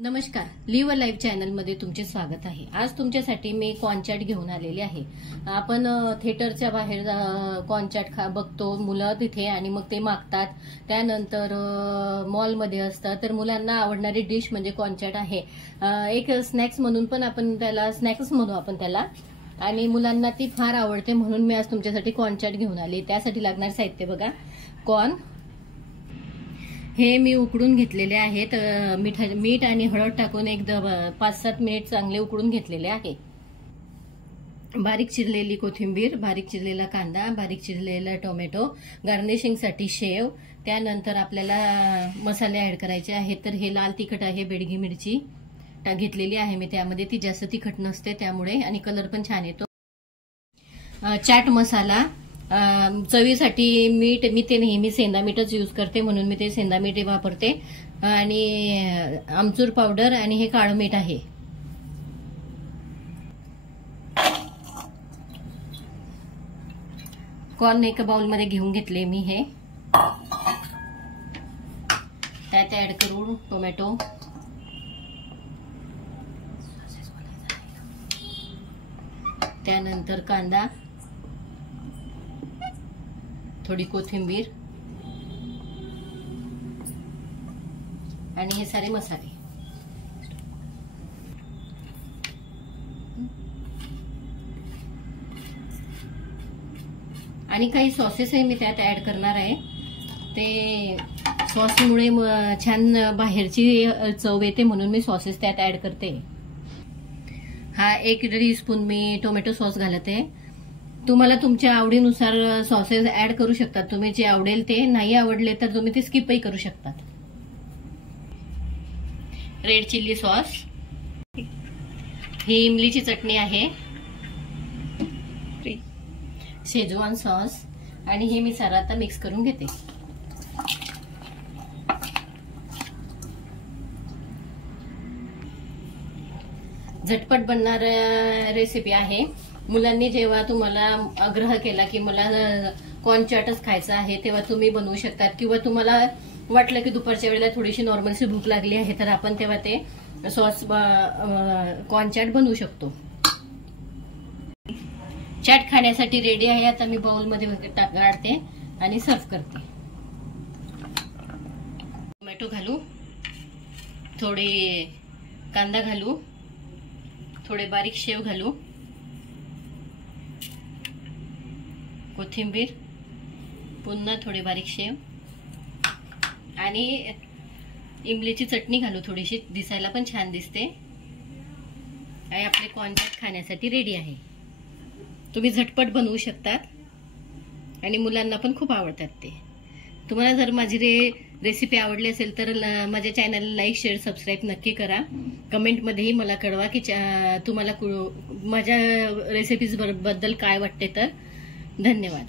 नमस्कार, लिव्ह अ लाईव्ह चॅनलमध्ये तुमचे स्वागत आहे। आज तुमच्यासाठी मी कॉर्नचॅट घेऊन आलेले आहे। आपण थिएटरच्या बाहेर कॉर्नचॅट बघतो मुलं तिथे आणि मग ते मागतात। त्यानंतर मॉलमध्ये असतं तर मुलांना आवडणारी डिश म्हणजे कॉर्नचॅट आहे। एक स्नॅक्स म्हणून पण आपण त्याला स्नॅक्स म्हणू आपण त्याला, आणि मुलांना ती फार आवडते म्हणून मी आज तुमच्यासाठी कॉर्नचॅट घेऊन आले। त्यासाठी लागणारे साहित्य बघा। कॉर्न हे मी उकडून घेतलेले आहेत। मीठ आणि हळद टाकून एक 5-7 मिनिट चांगले उकडून घेतलेले आहे। बारीक चिरलेली कोथिंबीर, बारीक चिरलेला कांदा, बारीक चिरलेला टोमॅटो, गार्निशिंगसाठी शेव। त्यानंतर आपल्याला मसाले ऍड करायचे आहेत। तर हे लाल तिखट आहे, बेडगी मिरची घेतलेली आहे मी, त्यामध्ये ती जास्त तिखट नसते त्यामुळे, आणि कलर पण छान येतो। चाट मसाला, चवीसाठी मीठ, मी ते नेहमी सेंधा मीठच यूज करते म्हणून मी ते सेंधा मीठ वापरते, आणि आमचूर पावडर, आणि हे काळं मीठ आहे। कॉर्न एका बाउलमध्ये घेऊन घेतले मी हे। त्यात ऍड करू टोमॅटो, त्यानंतर कांदा, थोडी कोथिंबीर, आणि हे सारे मसाले। आणि काही सॉसेसही मी त्यात ऍड करणार आहे। ते सॉसमुळे छान बाहेरची चव येते म्हणून मी सॉसेस त्यात ऍड करते। हा 1 टीस्पून मी टोमॅटो सॉस घालते। तुम्हाला तुमच्या आवडीनुसार सॉसेस ऍड करू शकता, तुम्ही जे आवडेल ते। नाही आवडले तर तुम्ही ते स्किपही करू शकता। रेड चिल्ली सॉस, ही इमलीची चटणी आहे, शेजवान सॉस, आणि हे मी सारं आता मिक्स करून घेते। झटपट बनणार रेसिपी आहे। मुलांनी जेव्हा तुम्हाला आग्रह केला की मला कॉर्नचॅटच खायचा आहे, तेव्हा तुम्ही बनवू शकतात, किंवा तुम्हाला वाटलं की दुपारच्या वेळेला थोडीशी नॉर्मलशी भूक लागली आहे तर आपण तेव्हा ते सॉस कॉर्नचॅट बनवू शकतो। चॅट खाण्यासाठी रेडी आहे। आता मी बाउलमध्ये काढते आणि सर्व करते। टोमॅटो घालू, थोडे कांदा घालू, थोडे बारीक शेव घालू, कोथिंबीर, पुन्हा थोडी बारीक शेव, आणि इमलीची चटणी घालू थोडीशी, दिसायला पण छान दिसते। आणि आपले कॉर्नचॅट खाण्यासाठी रेडी आहे। तुम्ही झटपट बनवू शकतात आणि मुलांना पण खूप आवडतात ते। तुम्हाला जर माझी रेसिपी आवडली असेल तर माझ्या चॅनलला लाईक, शेअर, सबस्क्राईब नक्की करा। कमेंटमध्येही मला कळवा की तुम्हाला माझ्या रेसिपीज बद्दल काय वाटते तर। धन्यवाद।